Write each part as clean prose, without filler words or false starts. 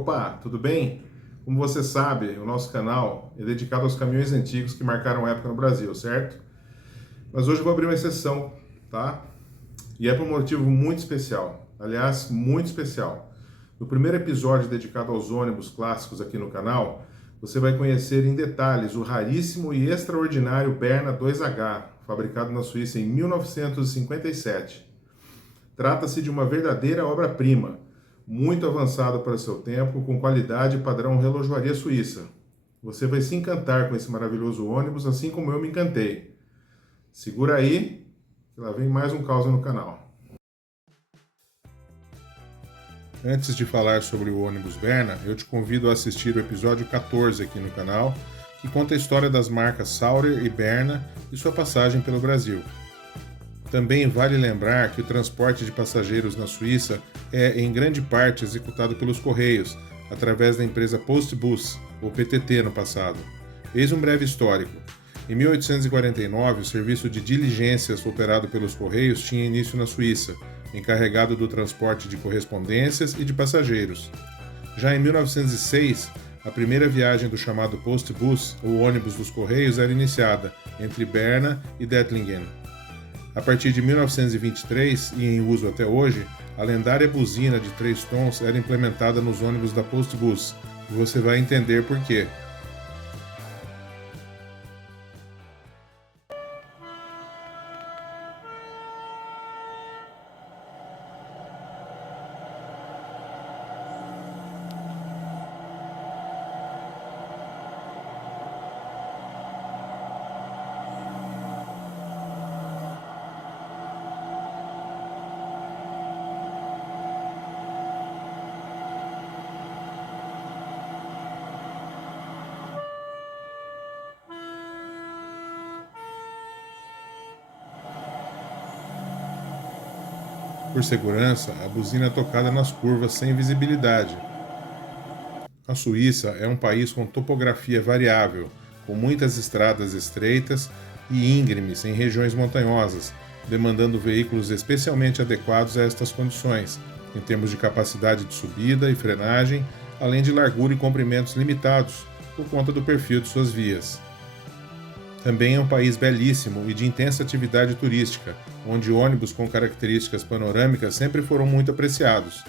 Opa, tudo bem? Como você sabe, o nosso canal é dedicado aos caminhões antigos que marcaram época no Brasil, certo? Mas hoje eu vou abrir uma exceção, tá? E é por um motivo muito especial. Aliás, muito especial. No primeiro episódio dedicado aos ônibus clássicos aqui no canal, você vai conhecer em detalhes o raríssimo e extraordinário Berna 2H, fabricado na Suíça em 1957. Trata-se de uma verdadeira obra-prima, muito avançada para seu tempo, com qualidade e padrão relojoaria suíça. Você vai se encantar com esse maravilhoso ônibus, assim como eu me encantei. Segura aí, que lá vem mais um caos no canal. Antes de falar sobre o ônibus Berna, eu te convido a assistir o episódio 14 aqui no canal, que conta a história das marcas Saurer e Berna e sua passagem pelo Brasil. Também vale lembrar que o transporte de passageiros na Suíça é, em grande parte, executado pelos Correios, através da empresa Postbus, ou PTT no passado. Eis um breve histórico. Em 1849, o serviço de diligências operado pelos Correios tinha início na Suíça, encarregado do transporte de correspondências e de passageiros. Já em 1906, a primeira viagem do chamado Postbus, ou ônibus dos Correios, era iniciada, entre Berna e Dettlingen. A partir de 1923, e em uso até hoje, a lendária buzina de 3 tons era implementada nos ônibus da Postbus, e você vai entender por quê. Por segurança, a buzina é tocada nas curvas sem visibilidade. A Suíça é um país com topografia variável, com muitas estradas estreitas e íngremes em regiões montanhosas, demandando veículos especialmente adequados a estas condições, em termos de capacidade de subida e frenagem, além de largura e comprimentos limitados, por conta do perfil de suas vias. Também é um país belíssimo e de intensa atividade turística, onde ônibus com características panorâmicas sempre foram muito apreciados.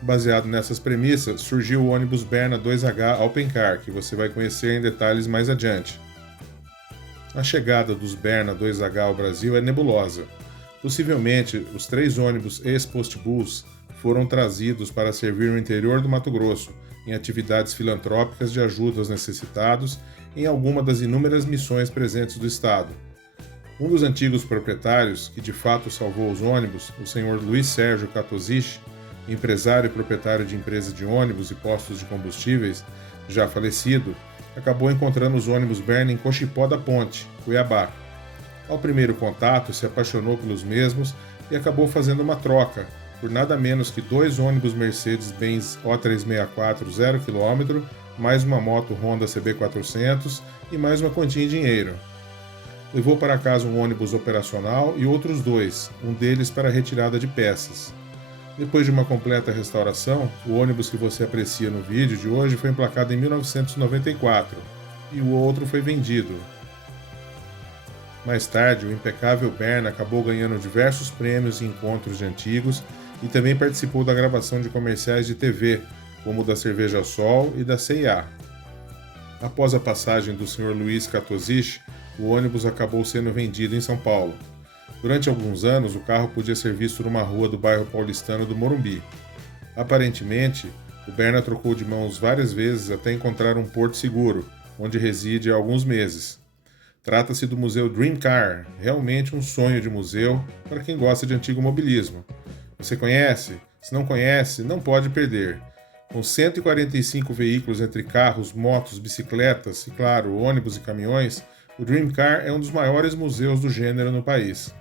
Baseado nessas premissas, surgiu o ônibus Berna 2H Alpencar, que você vai conhecer em detalhes mais adiante. A chegada dos Berna 2H ao Brasil é nebulosa. Possivelmente, os 3 ônibus ex-Postbus foram trazidos para servir no interior do Mato Grosso, em atividades filantrópicas de ajuda aos necessitados em alguma das inúmeras missões presentes do Estado. Um dos antigos proprietários, que de fato salvou os ônibus, o senhor Luiz Sérgio Katozich, empresário e proprietário de empresa de ônibus e postos de combustíveis, já falecido, acabou encontrando os ônibus Berna em Cochipó da Ponte, Cuiabá. Ao primeiro contato, se apaixonou pelos mesmos e acabou fazendo uma troca, por nada menos que 2 ônibus Mercedes-Benz O364 0 km, mais uma moto Honda CB400 e mais uma quantia em dinheiro. Levou para casa um ônibus operacional e outros 2, um deles para retirada de peças. Depois de uma completa restauração, o ônibus que você aprecia no vídeo de hoje foi emplacado em 1994 e o outro foi vendido. Mais tarde, o impecável Berna acabou ganhando diversos prêmios em encontros de antigos e também participou da gravação de comerciais de TV, como o da Cerveja Sol e da C&A. Após a passagem do Sr. Luiz Katozich, o ônibus acabou sendo vendido em São Paulo. Durante alguns anos, o carro podia ser visto numa rua do bairro paulistano do Morumbi. Aparentemente, o Berna trocou de mãos várias vezes até encontrar um porto seguro, onde reside há alguns meses. Trata-se do Museu Dream Car, realmente um sonho de museu para quem gosta de antigo mobilismo. Você conhece? Se não conhece, não pode perder. Com 145 veículos entre carros, motos, bicicletas e, claro, ônibus e caminhões, o Dream Car é um dos maiores museus do gênero no país.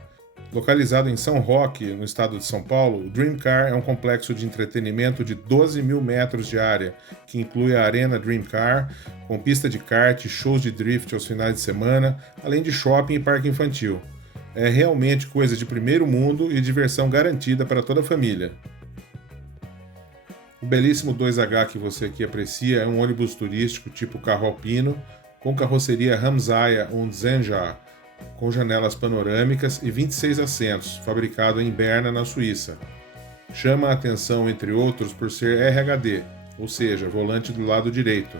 Localizado em São Roque, no estado de São Paulo, o Dream Car é um complexo de entretenimento de 12 mil metros de área, que inclui a Arena Dream Car, com pista de kart, shows de drift aos finais de semana, além de shopping e parque infantil. É realmente coisa de primeiro mundo e diversão garantida para toda a família. O belíssimo 2H que você aqui aprecia é um ônibus turístico tipo carro alpino, com carroceria Ramsaya und Zenja, com janelas panorâmicas e 26 assentos, fabricado em Berna, na Suíça. Chama a atenção, entre outros, por ser RHD, ou seja, volante do lado direito.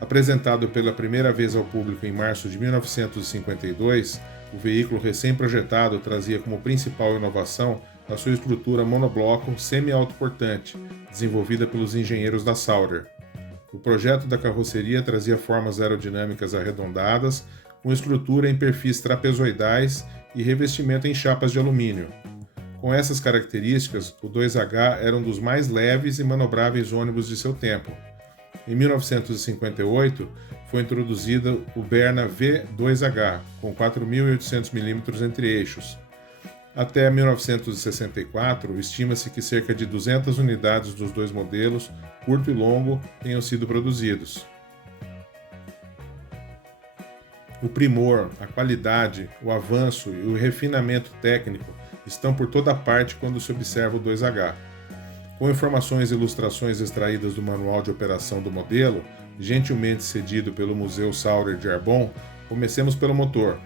Apresentado pela primeira vez ao público em março de 1952, o veículo recém-projetado trazia como principal inovação a sua estrutura monobloco semi-autoportante, desenvolvida pelos engenheiros da Sauder. O projeto da carroceria trazia formas aerodinâmicas arredondadas, com estrutura em perfis trapezoidais e revestimento em chapas de alumínio. Com essas características, o 2H era um dos mais leves e manobráveis ônibus de seu tempo. Em 1958, foi introduzido o Berna V2H, com 4.800 mm entre eixos. Até 1964, estima-se que cerca de 200 unidades dos dois modelos, curto e longo, tenham sido produzidos. O primor, a qualidade, o avanço e o refinamento técnico estão por toda parte quando se observa o 2H. Com informações e ilustrações extraídas do manual de operação do modelo, gentilmente cedido pelo Museu Sauder de Arbon, comecemos pelo motor.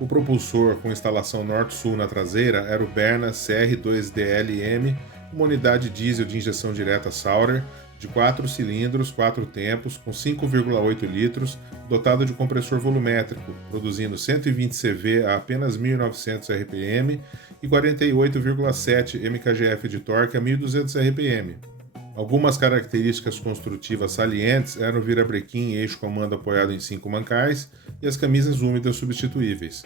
O propulsor com instalação norte-sul na traseira era o Berna CR2DLM, uma unidade diesel de injeção direta Sauder, de 4 cilindros, 4 tempos, com 5,8 litros, dotado de compressor volumétrico, produzindo 120 CV a apenas 1.900 RPM e 48,7 mkgf de torque a 1.200 RPM. Algumas características construtivas salientes eram o virabrequim e eixo comando apoiado em 5 mancais e as camisas úmidas substituíveis.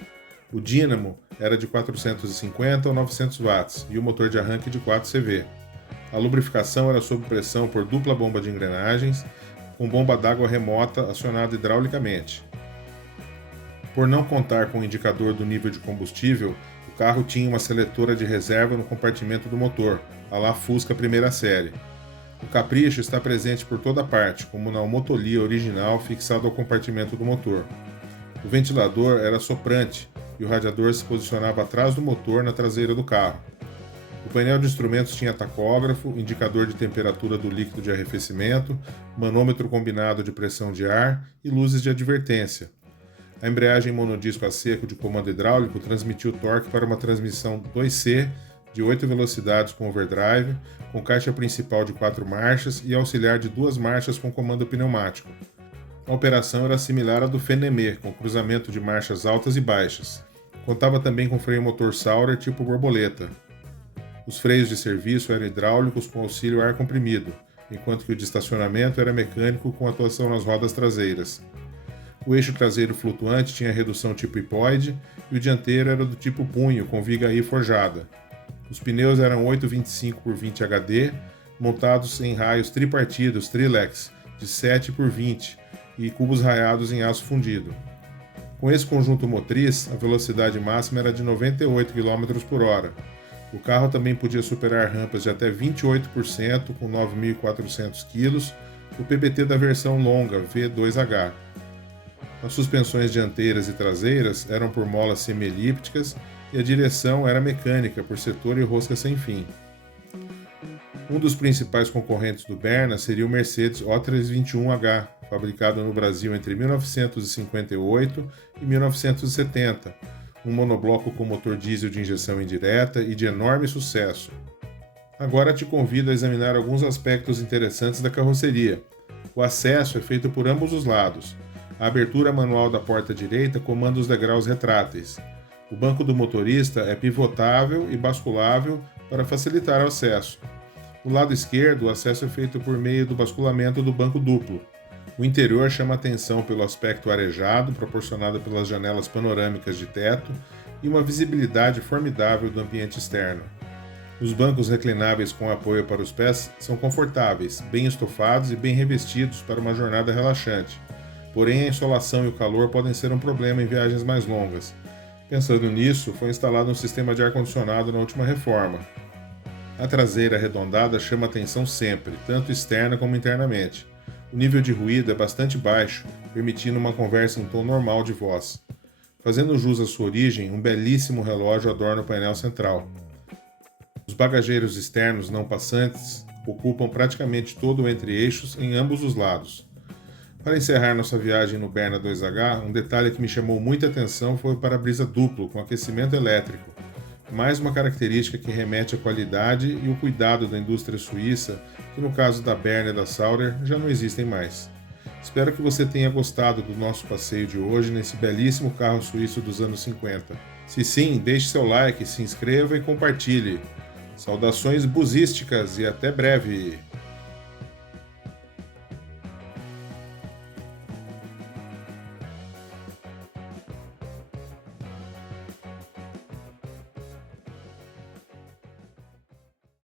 O dínamo era de 450 ou 900 watts e o motor de arranque de 4 CV. A lubrificação era sob pressão por dupla bomba de engrenagens, com bomba d'água remota acionada hidraulicamente. Por não contar com o indicador do nível de combustível, o carro tinha uma seletora de reserva no compartimento do motor, à la Fusca primeira série. O capricho está presente por toda parte, como na homotolia original fixado ao compartimento do motor. O ventilador era soprante e o radiador se posicionava atrás do motor na traseira do carro. O painel de instrumentos tinha tacógrafo, indicador de temperatura do líquido de arrefecimento, manômetro combinado de pressão de ar e luzes de advertência. A embreagem monodisco a seco de comando hidráulico transmitiu torque para uma transmissão 2C de 8 velocidades com overdrive, com caixa principal de 4 marchas e auxiliar de 2 marchas com comando pneumático. A operação era similar à do Fenemé, com cruzamento de marchas altas e baixas. Contava também com freio motor Sauder tipo borboleta. Os freios de serviço eram hidráulicos com auxílio ar comprimido, enquanto que o de estacionamento era mecânico com atuação nas rodas traseiras. O eixo traseiro flutuante tinha redução tipo hipóide e o dianteiro era do tipo punho com viga I forjada. Os pneus eram 8,25 por 20 HD, montados em raios tripartidos Trilex de 7 por 20 e cubos raiados em aço fundido. Com esse conjunto motriz, a velocidade máxima era de 98 km por hora. O carro também podia superar rampas de até 28% com 9.400 kg, o PBT da versão longa V2H. As suspensões dianteiras e traseiras eram por molas semi-elípticas e a direção era mecânica por setor e rosca sem fim. Um dos principais concorrentes do Berna seria o Mercedes O321H, fabricado no Brasil entre 1958 e 1970, um monobloco com motor diesel de injeção indireta e de enorme sucesso. Agora te convido a examinar alguns aspectos interessantes da carroceria. O acesso é feito por ambos os lados. A abertura manual da porta direita comanda os degraus retráteis. O banco do motorista é pivotável e basculável para facilitar o acesso. No lado esquerdo, o acesso é feito por meio do basculamento do banco duplo. O interior chama atenção pelo aspecto arejado proporcionado pelas janelas panorâmicas de teto e uma visibilidade formidável do ambiente externo. Os bancos reclináveis com apoio para os pés são confortáveis, bem estofados e bem revestidos para uma jornada relaxante. Porém, a insolação e o calor podem ser um problema em viagens mais longas. Pensando nisso, foi instalado um sistema de ar-condicionado na última reforma. A traseira arredondada chama atenção sempre, tanto externa como internamente. O nível de ruído é bastante baixo, permitindo uma conversa em tom normal de voz. Fazendo jus à sua origem, um belíssimo relógio adorna o painel central. Os bagageiros externos não passantes ocupam praticamente todo o entre-eixos em ambos os lados. Para encerrar nossa viagem no Berna 2H, um detalhe que me chamou muita atenção foi o para-brisa duplo com aquecimento elétrico, mais uma característica que remete à qualidade e o cuidado da indústria suíça, que no caso da Berna e da Sauder já não existem mais. Espero que você tenha gostado do nosso passeio de hoje nesse belíssimo carro suíço dos anos 50. Se sim, deixe seu like, se inscreva e compartilhe. Saudações busísticas e até breve!